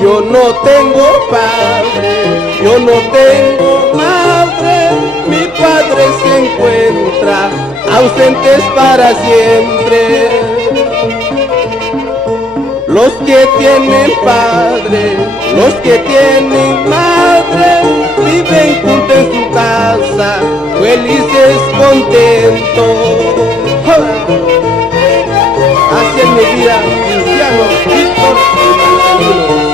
Yo no tengo padre, yo no tengo madre, mi padre se encuentra ausentes para siempre. Los que tienen padre, los que tienen madre, viven juntos en su casa, felices, contentos. Así es mi vida, Cristiano Víctor Marcelino.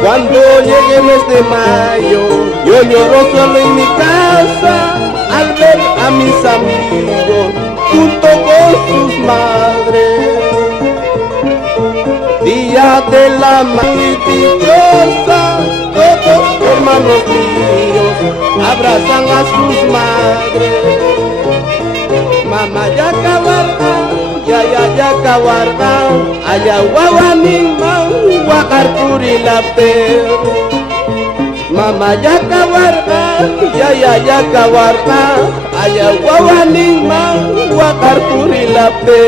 Cuando llegue el mes de mayo, yo lloro solo en mi casa al ver a mis amigos junto con sus madres. Día de la madre dichosa, todos hermanos míos abrazan a sus madres. Mamá ya cabarga, ya cabarga, allá guaguanimán, guacarpurilapte. Mama ya cabarga, ya cabarga, allá guaguanimán, guacarpurilapte.